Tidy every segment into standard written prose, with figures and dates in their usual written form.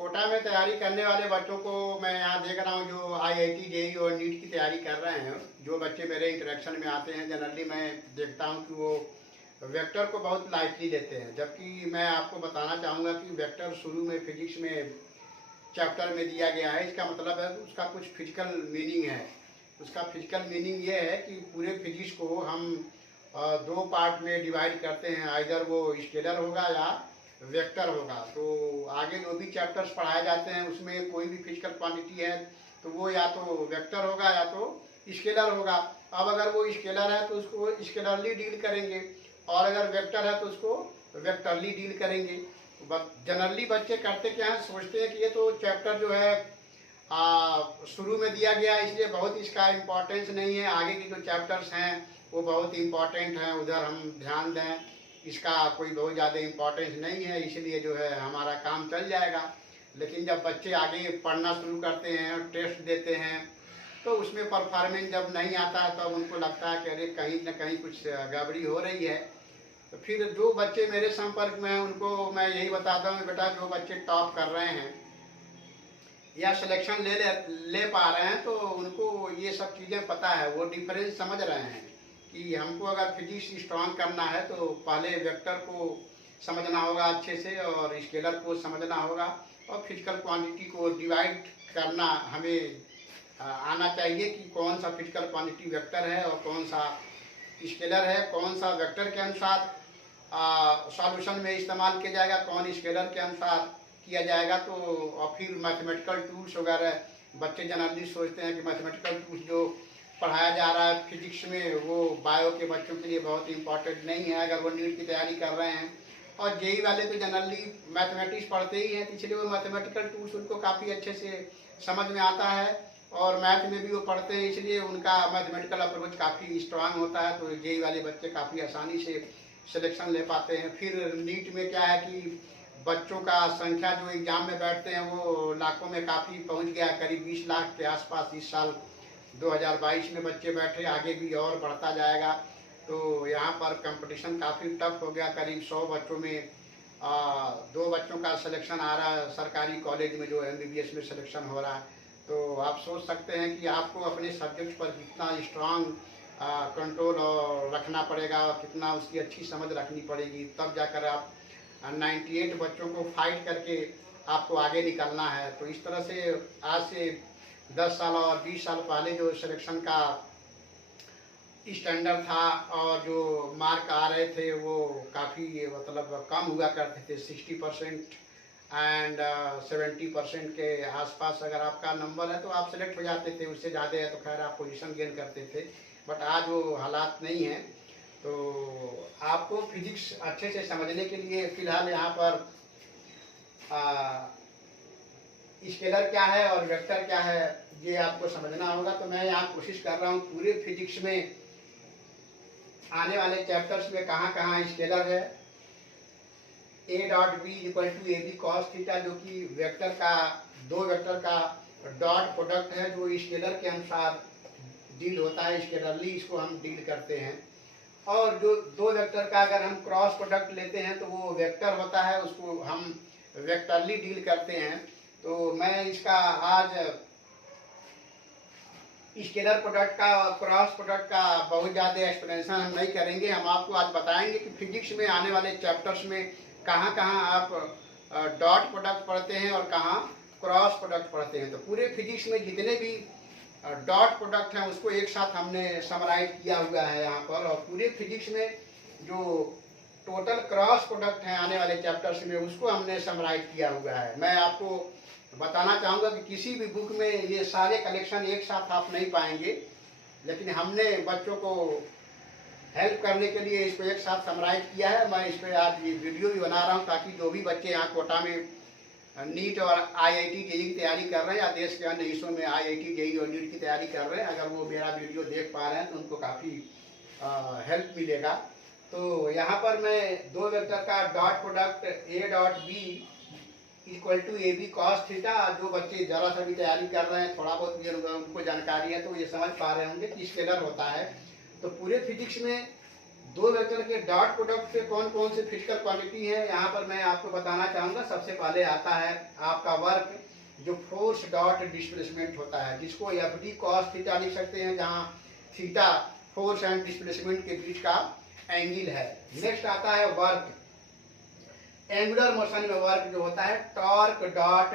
कोटा में तैयारी करने वाले बच्चों को मैं यहाँ देख रहा हूँ जो आईआईटी जेईई और नीट की तैयारी कर रहे हैं। जो बच्चे मेरे इंटरेक्शन में आते हैं जनरली मैं देखता हूँ कि वो वेक्टर को बहुत लाइटली लेते हैं, जबकि मैं आपको बताना चाहूँगा कि वेक्टर शुरू में फिजिक्स में चैप्टर में दिया गया है। इसका मतलब है कि उसका कुछ फिजिकल मीनिंग है। उसका फिजिकल मीनिंग ये है कि पूरे फिजिक्स को हम दो पार्ट में डिवाइड करते हैं, आइदर वो स्केलर होगा या वेक्टर होगा। तो आगे जो भी चैप्टर्स पढ़ाए जाते हैं उसमें कोई भी फिजिकल क्वांटिटी है तो वो या तो वेक्टर होगा या तो स्केलर होगा। अब अगर वो स्केलर है तो उसको स्केलरली डील करेंगे, और अगर वेक्टर है तो उसको वेक्टरली डील करेंगे। जनरली बच्चे करते क्या है, सोचते हैं कि ये तो चैप्टर जो है शुरू में दिया गया इसलिए बहुत इसका इम्पोर्टेंस नहीं है, आगे की जो चैप्टर्स हैं वो बहुत इम्पोर्टेंट हैं, उधर हम ध्यान दें, इसका कोई बहुत ज़्यादा इम्पोर्टेंस नहीं है, इसलिए जो है हमारा काम चल जाएगा। लेकिन जब बच्चे आगे पढ़ना शुरू करते हैं, टेस्ट देते हैं, तो उसमें परफॉर्मेंस जब नहीं आता है तब उनको लगता है कि अरे कहीं ना कहीं कुछ गड़बड़ी हो रही है। तो फिर जो बच्चे मेरे संपर्क में हैं उनको मैं यही बताता हूँ, बेटा जो बच्चे टॉप कर रहे हैं या सिलेक्शन ले पा रहे हैं तो उनको ये सब चीज़ें पता है, वो डिफरेंस समझ रहे हैं कि हमको अगर फिजिक्स स्ट्रांग करना है तो पहले वेक्टर को समझना होगा अच्छे से, और स्केलर को समझना होगा, और फिजिकल क्वांटिटी को डिवाइड करना हमें आना चाहिए कि कौन सा फिजिकल क्वांटिटी वेक्टर है और कौन सा स्केलर है, कौन सा वेक्टर के अनुसार सॉल्यूशन में इस्तेमाल किया जाएगा, कौन स्केलर के अनुसार किया जाएगा। तो और फिर मैथमेटिकल टूल्स वगैरह, बच्चे जनरली सोचते हैं कि मैथमेटिकल टूल्स जो पढ़ाया जा रहा है फिजिक्स में वो बायो के बच्चों के लिए बहुत इंपॉर्टेंट नहीं है अगर वो नीट की तैयारी कर रहे हैं। और जेई वाले तो जनरली मैथमेटिक्स पढ़ते ही हैं, इसलिए वो मैथमेटिकल टूल्स उनको काफ़ी अच्छे से समझ में आता है, और मैथ में भी वो पढ़ते हैं, इसलिए उनका मैथमेटिकल अप्रोच काफ़ी स्ट्रांग होता है। तो जेई वाले बच्चे काफ़ी आसानी से सिलेक्शन ले पाते हैं। फिर नीट में क्या है कि बच्चों का संख्या जो एग्ज़ाम में बैठते हैं वो लाखों में काफ़ी पहुंच गया, करीब 20 लाख के आसपास इस साल 2022 में बच्चे बैठे, आगे भी और बढ़ता जाएगा। तो यहाँ पर कंपटीशन काफ़ी टफ हो गया, करीब 100 बच्चों में 2 बच्चों का सिलेक्शन आ रहा है सरकारी कॉलेज में जो MBBS में सिलेक्शन हो रहा है। तो आप सोच सकते हैं कि आपको अपने सब्जेक्ट पर कितना स्ट्रांग कंट्रोल और रखना पड़ेगा और कितना उसकी अच्छी समझ रखनी पड़ेगी, तब जाकर आप 98 बच्चों को फाइट करके आपको आगे निकलना है। तो इस तरह से आज से 10 साल और 20 साल पहले जो सिलेक्शन का स्टैंडर्ड था और जो मार्क आ रहे थे वो काफ़ी मतलब कम हुआ करते थे, 60% एंड 70% के आसपास अगर आपका नंबर है तो आप सेलेक्ट हो जाते थे, उससे ज़्यादा है तो खैर आप पोजीशन गेन करते थे। बट आज वो हालात नहीं हैं। तो आपको फिजिक्स अच्छे से समझने के लिए फ़िलहाल यहाँ पर स्केलर क्या है और वेक्टर क्या है ये आपको समझना होगा। तो मैं यहाँ कोशिश कर रहा हूँ पूरे फिजिक्स में आने वाले चैप्टर्स में कहाँ कहाँ स्केलर है, A.B = AB cos थीटा, जो कि वेक्टर का दो वेक्टर का डॉट प्रोडक्ट है जो स्केलर के अनुसार डील होता है, स्केलरली इसको हम डील करते हैं। और जो दो वेक्टर का अगर हम क्रॉस प्रोडक्ट लेते हैं तो वो वेक्टर होता है, उसको हम वेक्टरली डील करते हैं। तो मैं इसका आज स्केलर प्रोडक्ट का और क्रॉस प्रोडक्ट का बहुत ज़्यादा एक्सप्लेनेशन हम नहीं करेंगे, हम आपको आज बताएंगे कि फिजिक्स में आने वाले चैप्टर्स में कहाँ कहाँ आप डॉट प्रोडक्ट पढ़ते हैं और कहाँ क्रॉस प्रोडक्ट पढ़ते हैं। तो पूरे फिजिक्स में जितने भी डॉट प्रोडक्ट हैं उसको एक साथ हमने समराइज किया हुआ है यहाँ पर, और पूरे फिजिक्स में जो टोटल क्रॉस प्रोडक्ट हैं आने वाले चैप्टर्स में उसको हमने समराइज किया हुआ है। मैं आपको बताना चाहूँगा कि किसी भी बुक में ये सारे कलेक्शन एक साथ आप नहीं पाएंगे, लेकिन हमने बच्चों को हेल्प करने के लिए इसको एक साथ समराइज किया है। मैं इस पर आज ये वीडियो भी बना रहा हूँ ताकि जो भी बच्चे यहाँ कोटा में नीट और आईआईटी जेईई की तैयारी कर रहे हैं या देश के अन्य हिस्सों में आईआईटी जेईई और नीट की तैयारी कर रहे हैं, अगर वो मेरा वीडियो देख पा रहे हैं तो उनको काफ़ी हेल्प मिलेगा। तो यहाँ पर मैं दो वेक्टर का dot product A.B = AB cos theta, जो बच्चे ज़रा सा भी तैयारी कर रहे हैं, थोड़ा बहुत भी उनको जानकारी है तो ये समझ पा रहे होंगे कि स्केलर होता है। तो पूरे फिजिक्स में दो वेक्टर के डॉट प्रोडक्ट पे कौन कौन से फिजिकल क्वांटिटी है यहाँ पर मैं आपको बताना चाहूंगा। सबसे पहले आता है आपका वर्क, जो फोर्स डॉट डिस्प्लेसमेंट होता है, जिसको एफ डी कॉस थीटा लिख सकते हैं, जहाँ थीटा फोर्स एंड डिस्प्लेसमेंट के बीच का एंगल है। नेक्स्ट आता है वर्क, एंगुलर मोशन में वर्क जो होता है टॉर्क डॉट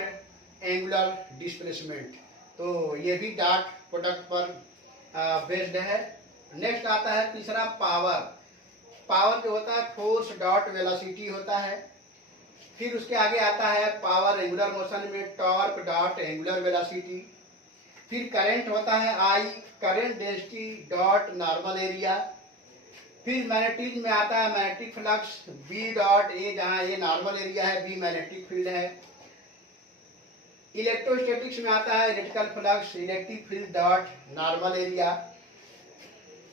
एंगुलर डिस्प्लेसमेंट, तो ये भी डॉट प्रोडक्ट पर बेस्ड है। नेक्स्ट आता है तीसरा पावर, पावर जो होता है फोर्स डॉट वेलोसिटी होता है। फिर उसके आगे आता है पावर एंगुलर मोशन में टॉर्क डॉट एंगुलर वेलोसिटी। फिर करंट होता है I, current density dot normal area. फिर मैग्नेटिज्म में आता है magnetic flux B dot A, जहाँ ये नॉर्मल एरिया है, बी मैग्नेटिक फील्ड है। इलेक्ट्रोस्टैटिक्स में आता है electrical flux electric field dot normal area.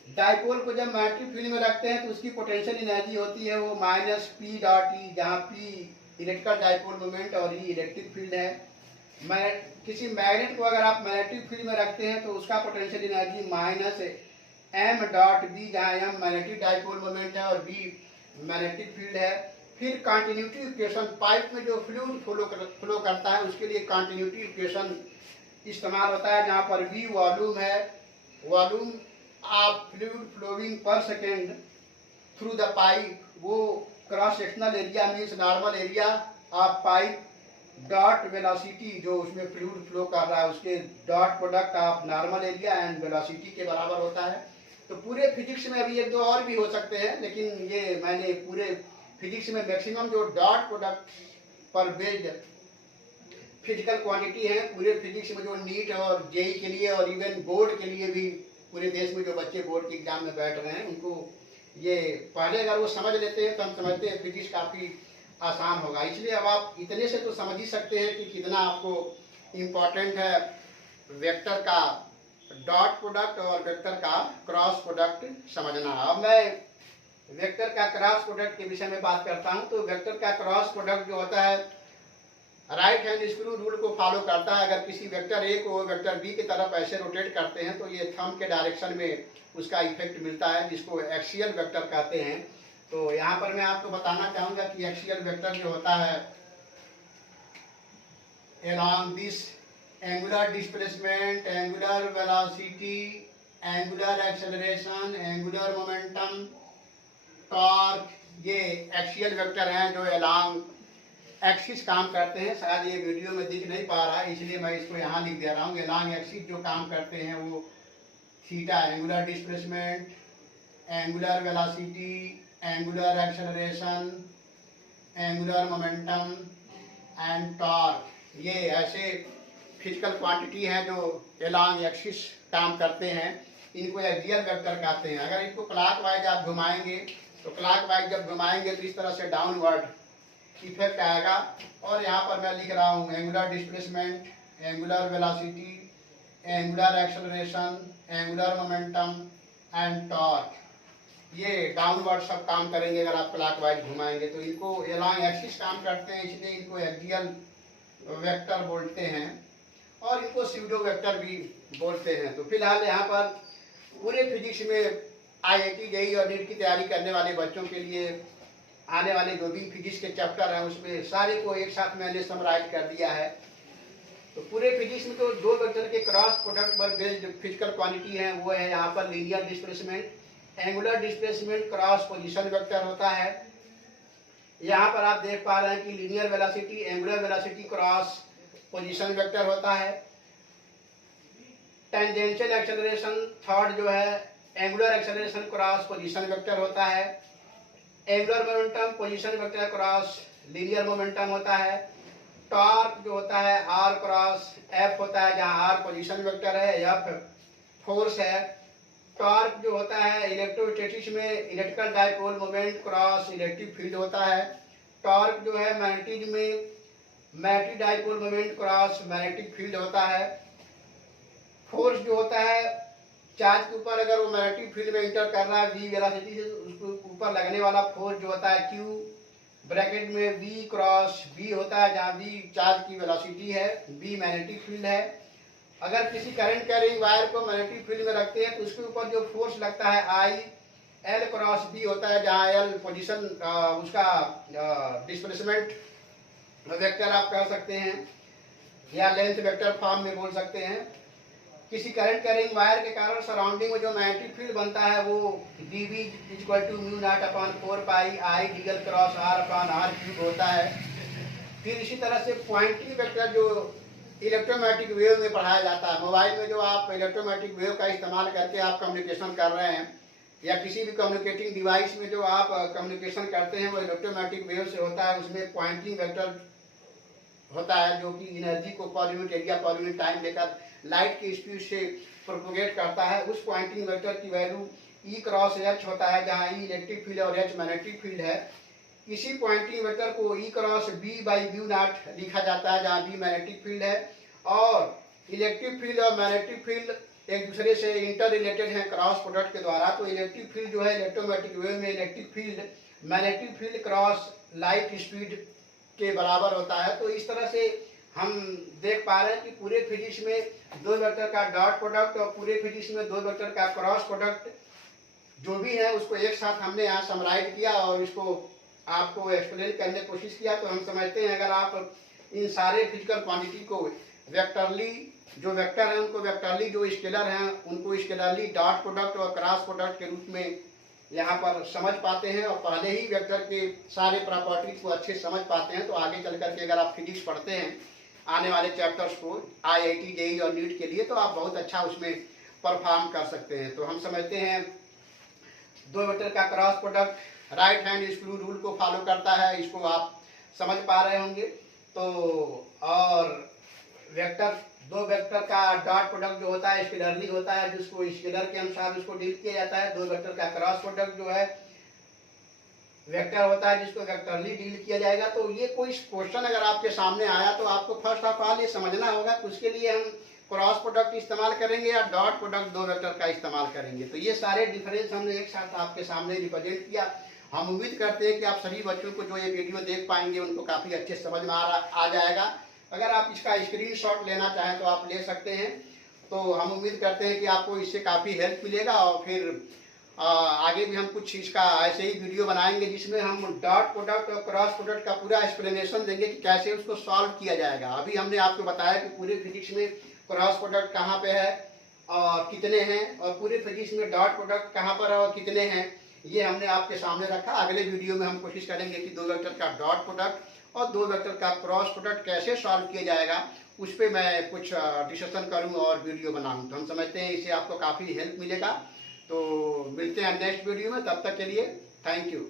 Dipole को जब मैग्नेटिक फील्ड में रखते हैं तो उसकी पोटेंशियल एनर्जी होती है वो माइनस पी डॉट ई, जहाँ पी इलेक्ट्रिकल डाइपोल मोमेंट और ई इलेक्ट्रिक फील्ड है। किसी मैग्नेट को अगर आप मैग्नेटिक फील्ड में रखते हैं तो उसका potential energy minus M dot B, जहाँ एम मैग्नेटिक डाइपोल मोमेंट है और बी मैग्नेटिक फील्ड है। फिर कंटिन्यूटी इक्वेशन, पाइप में जो फ्लूइड फ्लो करता है उसके लिए कंटिन्यूटी इक्वेशन इस्तेमाल होता है, जहाँ पर वी वॉल्यूम है, volume of fluid flowing per second through the pipe, वो cross sectional area means normal area of pipe dot velocity, जो उसमें फ्लूइड फ्लो कर रहा है उसके dot product of normal area and velocity के बराबर होता है। तो पूरे फिजिक्स में अभी एक दो और भी हो सकते हैं, लेकिन ये मैंने पूरे फिजिक्स में मैक्सिमम जो डॉट प्रोडक्ट पर बेस्ड फिजिकल क्वांटिटी है पूरे फिजिक्स में, जो नीट और जेई के लिए और इवन बोर्ड के लिए भी, पूरे देश में जो बच्चे बोर्ड के एग्जाम में बैठ रहे हैं उनको ये पहले अगर वो समझ लेते हैं तो हम समझते हैं फिजिक्स काफ़ी आसान होगा। इसलिए अब आप इतने से तो समझ ही सकते हैं कि कितना आपको इम्पोर्टेंट है वेक्टर का डॉट प्रोडक्ट और वेक्टर का क्रॉस प्रोडक्ट समझना। अब मैं वेक्टर का क्रॉस प्रोडक्ट के विषय में बात करता हूं। तो वेक्टर का क्रॉस प्रोडक्ट जो होता है राइट हैंड स्क्रू रूल को फॉलो करता है। अगर किसी वेक्टर ए को वेक्टर बी की तरफ ऐसे रोटेट करते हैं तो ये थंब के डायरेक्शन में उसका इफेक्ट मिलता है, जिसको एक्सियल वेक्टर कहते हैं। तो यहाँ पर मैं आपको बताना चाहूंगा कि एक्सियल वेक्टर जो होता है along this angular displacement, angular velocity, angular acceleration, angular momentum, torque, ये एक्सियल वेक्टर हैं जो along एक्सिस काम करते हैं। शायद ये वीडियो में दिख नहीं पा रहा है इसलिए मैं इसको यहाँ लिख दे रहा हूँ। along एक्सिस जो काम करते हैं वो theta angular displacement, angular velocity, angular acceleration, angular momentum and torque, ये ऐसे फिजिकल क्वांटिटी हैं जो along एक्सिस काम करते हैं। इनको एक्सियल वेक्टर कहते हैं। अगर इनको क्लॉकवाइज आप घुमाएंगे तो क्लॉकवाइज जब घुमाएंगे तो इस तरह से डाउनवर्ड इफेक्ट आएगा। और यहाँ पर मैं लिख रहा हूँ angular displacement, angular velocity, angular acceleration, angular momentum and torque, ये डाउनवर्ड सब काम करेंगे अगर आप क्लॉकवाइज घुमाएंगे। तो इनको along एक्सिस काम करते हैं, इसलिए इनको एक्सियल वेक्टर बोलते हैं और इनको स्यूडो वेक्टर भी बोलते हैं। तो फिलहाल यहाँ पर पूरे फिजिक्स में IIT जेईई और नीट की तैयारी करने वाले बच्चों के लिए आने वाले जो भी फिजिक्स के चैप्टर हैं उसमें सारे को एक साथ मैंने समराइज कर दिया है। तो पूरे फिजिक्स में तो दो वेक्टर के क्रॉस प्रोडक्ट पर बेस्ड फिजिकल क्वांटिटी है, वो है यहाँ पर linear displacement, angular displacement cross position vector होता है। यहाँ पर आप देख पा रहे हैं कि linear velocity angular velocity cross position vector होता है। टेंजेंशियल एक्सेलरेशन थर्ड जो है angular acceleration cross position vector होता है। Angular momentum position vector cross linear momentum होता है। टॉर्क जो होता है आर क्रॉस एफ होता है, जहाँ आर पोजीशन वेक्टर है, एफ फोर्स है। टॉर्क जो होता है इलेक्ट्रोस्टैटिक्स में electrical dipole moment cross electric field होता है। टॉर्क जो है मैग्नेटिज्म में magnetic dipole moment cross magnetic field होता है। फोर्स जो होता है चार्ज के ऊपर अगर वो मैग्नेटिक फील्ड में इंटर कर रहा है वी वेलोसिटी से, उसको ऊपर लगने वाला फोर्स जो होता है क्यू ब्रैकेट में वी क्रॉस वी होता है, जहाँ वी चार्ज की वेलोसिटी है, वी मैग्नेटिक फील्ड है। अगर किसी करंट कैरिंग वायर को मैग्नेटिक फील्ड में रखते हैं तो उसके ऊपर जो फोर्स लगता है आई, एल क्रॉस बी होता है, जहाँ एल पोजीशन उसका डिस्प्लेसमेंट वेक्टर आप कह सकते हैं, या लेंथ वेक्टर फॉर्म में बोल सकते हैं। किसी करंट कैरिंग वायर के कारण सराउंडिंग में जो मैग्नेटिक फील्ड बनता है वो dV equal to mu not upon 4 pi I DL cross R upon R cube होता है। फिर इसी तरह से पॉइंटिंग वेक्टर जो इलेक्ट्रोमैग्नेटिक वेव में पढ़ाया जाता है, मोबाइल में जो आप इलेक्ट्रोमैग्नेटिक वेव का इस्तेमाल करके आप कम्युनिकेशन कर रहे हैं, या किसी भी कम्युनिकेटिंग डिवाइस में जो आप कम्युनिकेशन करते हैं वो इलेक्ट्रोमैग्नेटिक वेव से होता है। उसमें पॉइंटिंग वेक्टर होता है जो कि एनर्जी को per unit area per unit time लेकर लाइट की स्पीड से प्रोपोगेट करता है। उस पॉइंटिंग वेक्टर की वैल्यू ई क्रॉस एच होता है, जहाँ ई इलेक्ट्रिक फील्ड और एच मैग्नेटिक फील्ड है। इसी पॉइंटिंग वेक्टर को E cross B by mu naught लिखा जाता है, जहाँ बी मैग्नेटिक फील्ड है। और इलेक्ट्रिक फील्ड और मैग्नेटिक फील्ड एक दूसरे से इंटर रिलेटेड है क्रॉस प्रोडक्ट के द्वारा। तो इलेक्ट्रिक फील्ड जो है इलेक्ट्रोमैग्नेटिक वेव में electric field magnetic field cross light speed के बराबर होता है। तो इस तरह से हम देख पा रहे हैं कि पूरे फिजिक्स में दो वेक्टर का डॉट प्रोडक्ट और पूरे फिजिक्स में दो वेक्टर का क्रॉस प्रोडक्ट जो भी है उसको एक साथ हमने यहाँ समराइज किया और इसको आपको एक्सप्लेन करने की कोशिश किया। तो हम समझते हैं अगर आप इन सारे फिजिकल क्वांटिटी को वेक्टरली जो वेक्टर है उनको वेक्टरली, जो स्केलर हैं उनको स्केलरली डॉट प्रोडक्ट और क्रॉस प्रोडक्ट के रूप में यहाँ पर समझ पाते हैं और पहले ही वेक्टर के सारे प्रॉपर्टीज को अच्छे समझ पाते हैं, तो आगे चल करके अगर आप फिजिक्स पढ़ते हैं आने वाले चैप्टर्स को IIT JEE और नीट के लिए, तो आप बहुत अच्छा उसमें परफॉर्म कर सकते हैं। तो हम समझते हैं दो वेक्टर का cross product right hand screw rule को फॉलो करता है, इसको आप समझ पा रहे होंगे। तो और वेक्टर दो वेक्टर का डॉट प्रोडक्ट जो होता है स्केलरली होता है, जिसको स्केलर के अनुसार उसको डील किया जाता है। दो वेक्टर का क्रॉस प्रोडक्ट जो है वेक्टर होता है जिसको वेक्टरली डील किया जाएगा। तो ये कोई क्वेश्चन अगर आपके सामने आया तो आपको फर्स्ट ऑफ ऑल ये समझना होगा कि उसके लिए हम क्रॉस प्रोडक्ट इस्तेमाल करेंगे या डॉट प्रोडक्ट दो वेक्टर का इस्तेमाल करेंगे। तो ये सारे डिफरेंस हमने एक साथ आपके सामने रिप्रेजेंट किया। हम उम्मीद करते हैं कि आप सभी बच्चों को जो ये वीडियो देख पाएंगे उनको काफ़ी अच्छे समझ में आ जाएगा। अगर आप इसका स्क्रीनशॉट लेना चाहें तो आप ले सकते हैं। तो हम उम्मीद करते हैं कि आपको इससे काफ़ी हेल्प मिलेगा और फिर आगे भी हम कुछ इसका ऐसे ही वीडियो बनाएंगे जिसमें हम डॉट प्रोडक्ट और क्रॉस प्रोडक्ट का पूरा एक्सप्लेनेशन देंगे कि कैसे उसको सॉल्व किया जाएगा। अभी हमने आपको बताया कि पूरे फिजिक्स में क्रॉस प्रोडक्ट कहाँ पे है और कितने हैं, और पूरे फिजिक्स में डॉट प्रोडक्ट कहाँ पर है और कितने हैं, ये हमने आपके सामने रखा। अगले वीडियो में हम कोशिश करेंगे कि दो वेक्टर का डॉट प्रोडक्ट और दो वेक्टर का क्रॉस प्रोडक्ट कैसे सॉल्व किया जाएगा उस पर मैं कुछ डिस्कशन करूँ और वीडियो बनाऊँ। तो हम समझते हैं इससे आपको काफ़ी हेल्प मिलेगा। तो मिलते हैं नेक्स्ट वीडियो में, तब तक के लिए थैंक यू।